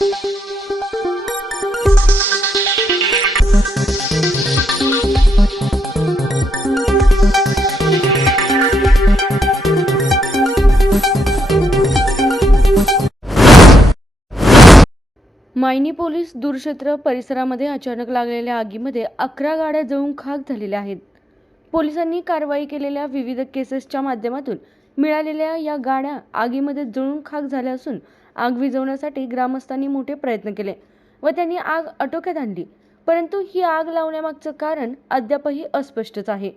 Mayani police दूरक्षेत्र परिसरामध्ये अचानक लागलेल्या आगीमध्ये 11 गाड्या जळून खाक झालेल्या आहेत। पोलिसांनी कारवाई केलेल्या विविध केसेसच्या माध्यमातून मिळालेल्या या गाड्या आगीमध्ये जळून खाक झाल्या असून आग विझवण्यासाठी ग्रामस्थांनी मोठे प्रयत्न केले व त्यांनी आग आटोक्यात आणली, परंतु ही आग लावण्यामागचं कारण अद्यापही अस्पष्टच आहे।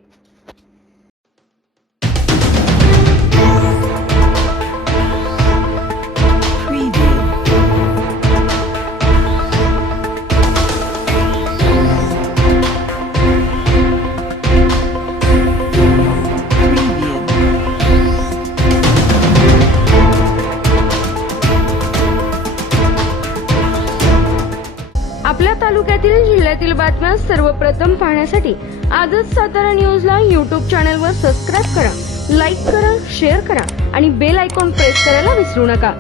आपल्या तालुक्यातील जिल्ह्यातील बातम्या सर्वप्रथम पाहण्यासाठी आजच सातारा न्यूजला YouTube चॅनलवर सबस्क्राइब करा, लाईक करा, शेअर करा आणि बेल आयकॉन प्रेस करायला विसरू नका।